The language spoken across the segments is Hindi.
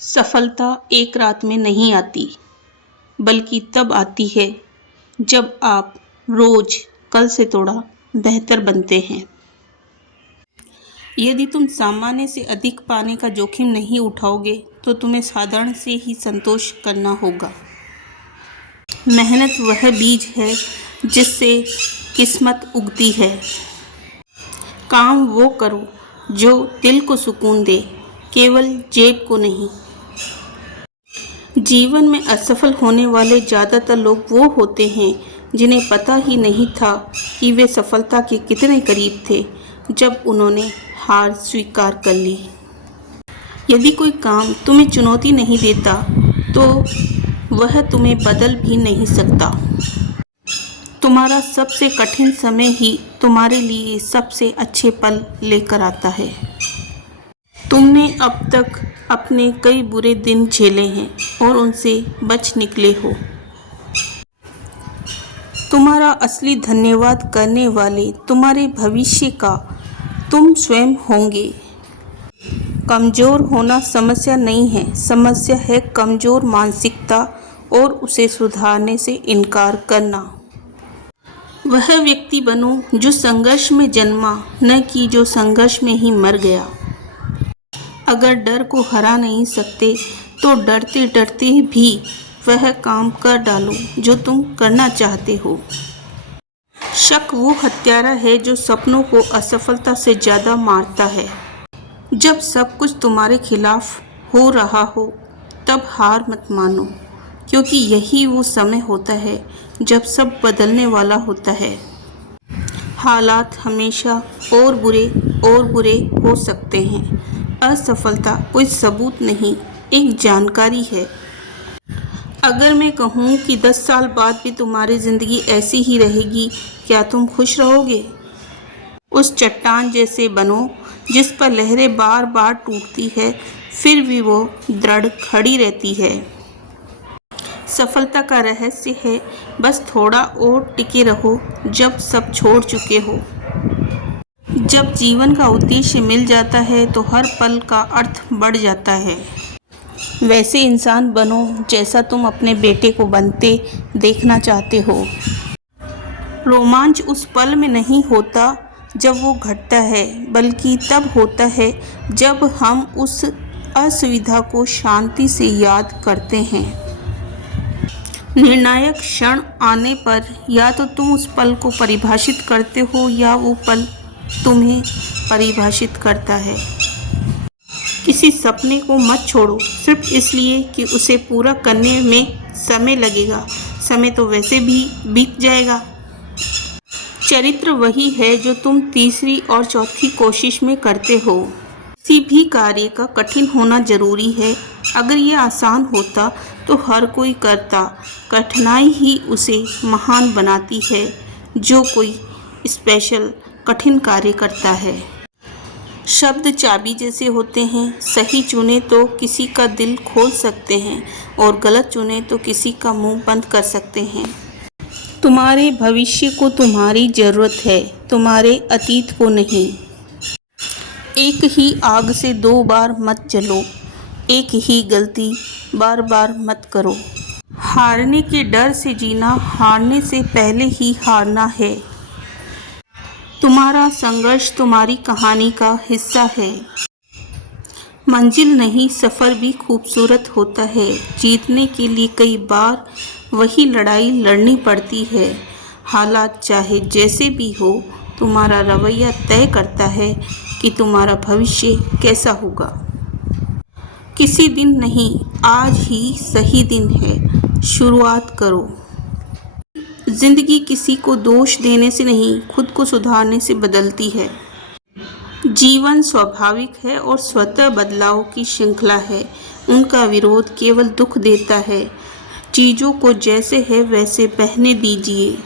सफलता एक रात में नहीं आती, बल्कि तब आती है जब आप रोज कल से थोड़ा बेहतर बनते हैं। यदि तुम सामान्य से अधिक पाने का जोखिम नहीं उठाओगे, तो तुम्हें साधारण से ही संतोष करना होगा। मेहनत वह बीज है जिससे किस्मत उगती है। काम वो करो जो दिल को सुकून दे, केवल जेब को नहीं। जीवन में असफल होने वाले ज़्यादातर लोग वो होते हैं जिन्हें पता ही नहीं था कि वे सफलता के कितने करीब थे जब उन्होंने हार स्वीकार कर ली। यदि कोई काम तुम्हें चुनौती नहीं देता, तो वह तुम्हें बदल भी नहीं सकता। तुम्हारा सबसे कठिन समय ही तुम्हारे लिए सबसे अच्छे पल लेकर आता है। तुमने अब तक अपने कई बुरे दिन झेले हैं और उनसे बच निकले हो। तुम्हारा असली धन्यवाद करने वाले तुम्हारे भविष्य का तुम स्वयं होंगे। कमज़ोर होना समस्या नहीं है, समस्या है कमज़ोर मानसिकता और उसे सुधारने से इनकार करना। वह व्यक्ति बनो जो संघर्ष में जन्मा, न कि जो संघर्ष में ही मर गया। अगर डर को हरा नहीं सकते, तो डरते डरते भी वह काम कर डालो जो तुम करना चाहते हो। शक वो हत्यारा है जो सपनों को असफलता से ज़्यादा मारता है। जब सब कुछ तुम्हारे खिलाफ हो रहा हो, तब हार मत मानो, क्योंकि यही वो समय होता है जब सब बदलने वाला होता है। हालात हमेशा और बुरे हो सकते हैं। असफलता कोई सबूत नहीं, एक जानकारी है। अगर मैं कहूँ कि 10 साल बाद भी तुम्हारी ज़िंदगी ऐसी ही रहेगी, क्या तुम खुश रहोगे? उस चट्टान जैसे बनो जिस पर लहरें बार बार टूटती है, फिर भी वो दृढ़ खड़ी रहती है। सफलता का रहस्य है बस थोड़ा और टिके रहो जब सब छोड़ चुके हो। जब जीवन का उद्देश्य मिल जाता है, तो हर पल का अर्थ बढ़ जाता है। वैसे इंसान बनो जैसा तुम अपने बेटे को बनते देखना चाहते हो। रोमांच उस पल में नहीं होता जब वो घटता है, बल्कि तब होता है जब हम उस असुविधा को शांति से याद करते हैं। निर्णायक क्षण आने पर या तो तुम उस पल को परिभाषित करते हो या वो पल तुम्हें परिभाषित करता है। किसी सपने को मत छोड़ो सिर्फ इसलिए कि उसे पूरा करने में समय लगेगा। समय तो वैसे भी बीत जाएगा। चरित्र वही है जो तुम तीसरी और चौथी कोशिश में करते हो। किसी भी कार्य का कठिन होना जरूरी है। अगर ये आसान होता तो हर कोई करता। कठिनाई ही उसे महान बनाती है। जो कोई स्पेशल कठिन कार्य करता है। शब्द चाबी जैसे होते हैं, सही चुने तो किसी का दिल खोल सकते हैं और गलत चुने तो किसी का मुंह बंद कर सकते हैं। तुम्हारे भविष्य को तुम्हारी ज़रूरत है, तुम्हारे अतीत को नहीं। एक ही आग से 2 बार मत जलो, एक ही गलती बार बार मत करो। हारने के डर से जीना हारने से पहले ही हारना है। तुम्हारा संघर्ष तुम्हारी कहानी का हिस्सा है। मंजिल नहीं, सफ़र भी खूबसूरत होता है। जीतने के लिए कई बार वही लड़ाई लड़नी पड़ती है। हालात चाहे जैसे भी हो, तुम्हारा रवैया तय करता है कि तुम्हारा भविष्य कैसा होगा। किसी दिन नहीं, आज ही सही दिन है। शुरुआत करो। जिंदगी किसी को दोष देने से नहीं, खुद को सुधारने से बदलती है। जीवन स्वाभाविक है और स्वतः बदलाव की श्रृंखला है। उनका विरोध केवल दुख देता है। चीज़ों को जैसे है वैसे बहने दीजिए।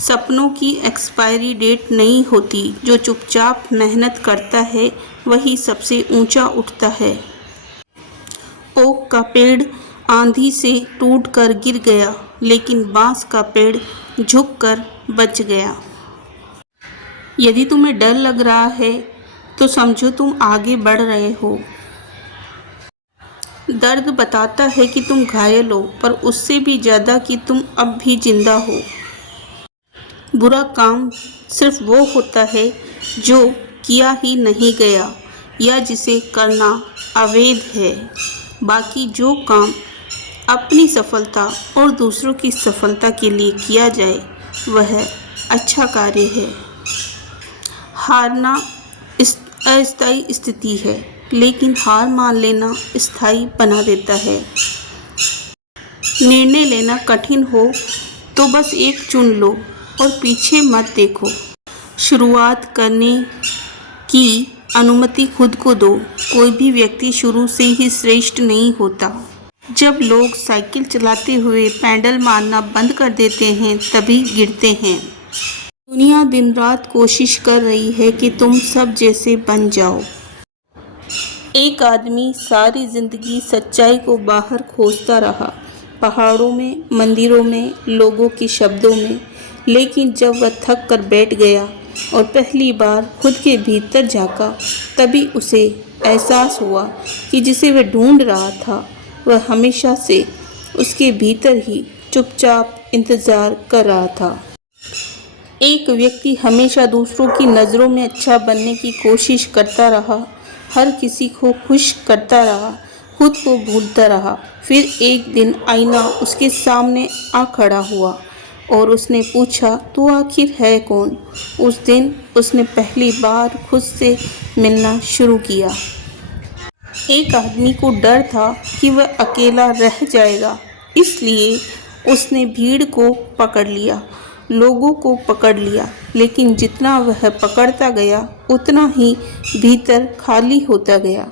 सपनों की एक्सपायरी डेट नहीं होती। जो चुपचाप मेहनत करता है वही सबसे ऊंचा उठता है। ओक का पेड़ आंधी से टूटकर गिर गया, लेकिन बांस का पेड़ झुककर बच गया। यदि तुम्हें डर लग रहा है, तो समझो तुम आगे बढ़ रहे हो। दर्द बताता है कि तुम घायल हो, पर उससे भी ज़्यादा कि तुम अब भी जिंदा हो। बुरा काम सिर्फ वो होता है जो किया ही नहीं गया या जिसे करना अवैध है। बाकी जो काम अपनी सफलता और दूसरों की सफलता के लिए किया जाए वह अच्छा कार्य है। हारना अस्थायी स्थिति है, लेकिन हार मान लेना स्थायी बना देता है। निर्णय लेना कठिन हो तो बस एक चुन लो और पीछे मत देखो। शुरुआत करने की अनुमति खुद को दो। कोई भी व्यक्ति शुरू से ही श्रेष्ठ नहीं होता। जब लोग साइकिल चलाते हुए पैडल मारना बंद कर देते हैं तभी गिरते हैं। दुनिया दिन रात कोशिश कर रही है कि तुम सब जैसे बन जाओ। एक आदमी सारी जिंदगी सच्चाई को बाहर खोजता रहा, पहाड़ों में, मंदिरों में, लोगों के शब्दों में। लेकिन जब वह थक कर बैठ गया और पहली बार खुद के भीतर झांका, तभी उसे एहसास हुआ कि जिसे वह ढूंढ रहा था वह हमेशा से उसके भीतर ही चुपचाप इंतजार कर रहा था। एक व्यक्ति हमेशा दूसरों की नज़रों में अच्छा बनने की कोशिश करता रहा, हर किसी को खुश करता रहा, खुद को भूलता रहा। फिर एक दिन आईना उसके सामने आ खड़ा हुआ और उसने पूछा, तू आखिर है कौन? उस दिन उसने पहली बार खुद से मिलना शुरू किया। एक आदमी को डर था कि वह अकेला रह जाएगा, इसलिए उसने भीड़ को पकड़ लिया, लोगों को पकड़ लिया। लेकिन जितना वह पकड़ता गया उतना ही भीतर खाली होता गया।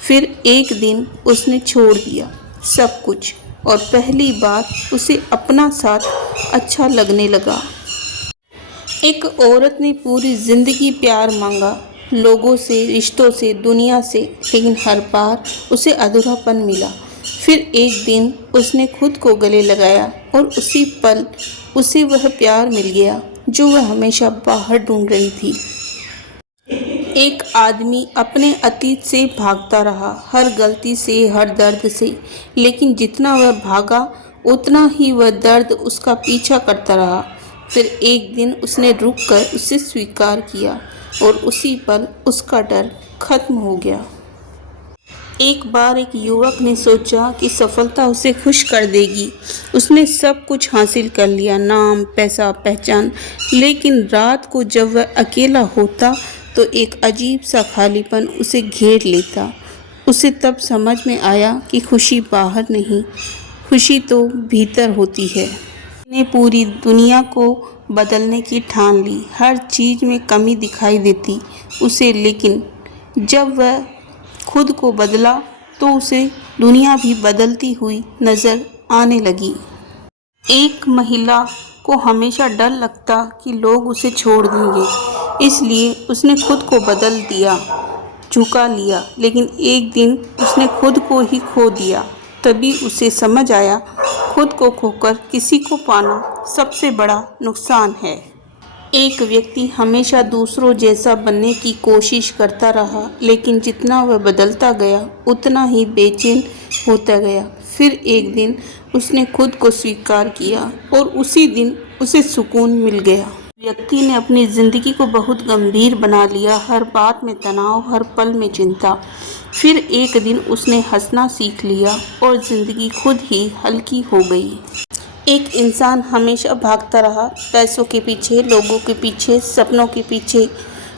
फिर एक दिन उसने छोड़ दिया सब कुछ और पहली बार उसे अपना साथ अच्छा लगने लगा। एक औरत ने पूरी जिंदगी प्यार मांगा, लोगों से, रिश्तों से, दुनिया से, लेकिन हर बार उसे अधूरापन मिला। फिर एक दिन उसने खुद को गले लगाया और उसी पल उसे वह प्यार मिल गया जो वह हमेशा बाहर ढूंढ रही थी। एक आदमी अपने अतीत से भागता रहा, हर गलती से, हर दर्द से। लेकिन जितना वह भागा उतना ही वह दर्द उसका पीछा करता रहा। फिर एक दिन उसने रुककर उसे स्वीकार किया और उसी पल उसका डर खत्म हो गया। एक बार एक युवक ने सोचा कि सफलता उसे खुश कर देगी। उसने सब कुछ हासिल कर लिया, नाम, पैसा, पहचान। लेकिन रात को जब वह अकेला होता तो एक अजीब सा खालीपन उसे घेर लेता। उसे तब समझ में आया कि खुशी बाहर नहीं, खुशी तो भीतर होती है। उसने पूरी दुनिया को बदलने की ठान ली। हर चीज़ में कमी दिखाई देती उसे, लेकिन जब वह खुद को बदला तो उसे दुनिया भी बदलती हुई नज़र आने लगी। एक महिला को हमेशा डर लगता कि लोग उसे छोड़ देंगे, इसलिए उसने खुद को बदल दिया, झुका लिया। लेकिन एक दिन उसने खुद को ही खो दिया। तभी उसे समझ आया, खुद को खोकर किसी को पाना सबसे बड़ा नुकसान है। एक व्यक्ति हमेशा दूसरों जैसा बनने की कोशिश करता रहा, लेकिन जितना वह बदलता गया उतना ही बेचैन होता गया। फिर एक दिन उसने खुद को स्वीकार किया और उसी दिन उसे सुकून मिल गया। व्यक्ति ने अपनी ज़िंदगी को बहुत गंभीर बना लिया, हर बात में तनाव, हर पल में चिंता। फिर एक दिन उसने हंसना सीख लिया और ज़िंदगी खुद ही हल्की हो गई। एक इंसान हमेशा भागता रहा, पैसों के पीछे, लोगों के पीछे, सपनों के पीछे।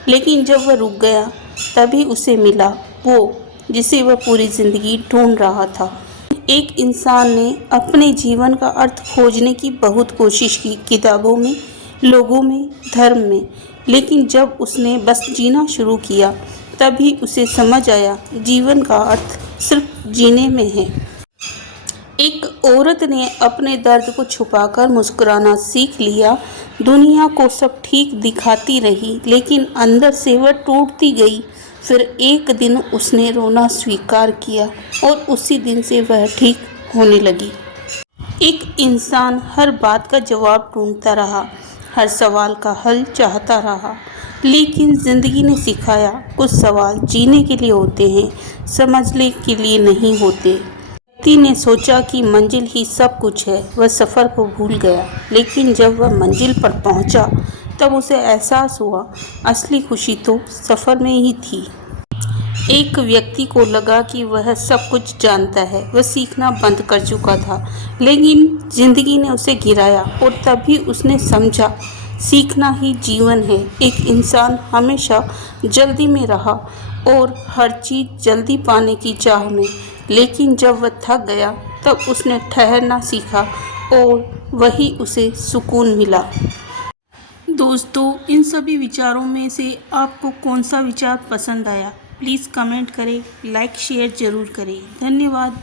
लेकिन जब वह रुक गया तभी उसे मिला वो जिसे वह पूरी ज़िंदगी ढूंढ रहा था। एक इंसान ने अपने जीवन का अर्थ खोजने की बहुत कोशिश की, किताबों में, लोगों में, धर्म में। लेकिन जब उसने बस जीना शुरू किया तभी उसे समझ आया, जीवन का अर्थ सिर्फ जीने में है। एक औरत ने अपने दर्द को छुपाकर मुस्कुराना सीख लिया। दुनिया को सब ठीक दिखाती रही, लेकिन अंदर से वह टूटती गई। फिर एक दिन उसने रोना स्वीकार किया और उसी दिन से वह ठीक होने लगी। एक इंसान हर बात का जवाब ढूंढता रहा, हर सवाल का हल चाहता रहा। लेकिन ज़िंदगी ने सिखाया, कुछ सवाल जीने के लिए होते हैं, समझने के लिए नहीं होते। व्यक्ति ने सोचा कि मंजिल ही सब कुछ है। वह सफ़र को भूल गया, लेकिन जब वह मंजिल पर पहुंचा, तब उसे एहसास हुआ असली खुशी तो सफ़र में ही थी। एक व्यक्ति को लगा कि वह सब कुछ जानता है, वह सीखना बंद कर चुका था, लेकिन ज़िंदगी ने उसे गिराया और तभी उसने समझा सीखना ही जीवन है। एक इंसान हमेशा जल्दी में रहा और हर चीज़ जल्दी पाने की चाह में, लेकिन जब वह थक गया तब उसने ठहरना सीखा और वही उसे सुकून मिला। दोस्तों, इन सभी विचारों में से आपको कौन सा विचार पसंद आया? प्लीज़ कमेंट करें, लाइक शेयर ज़रूर करें। धन्यवाद।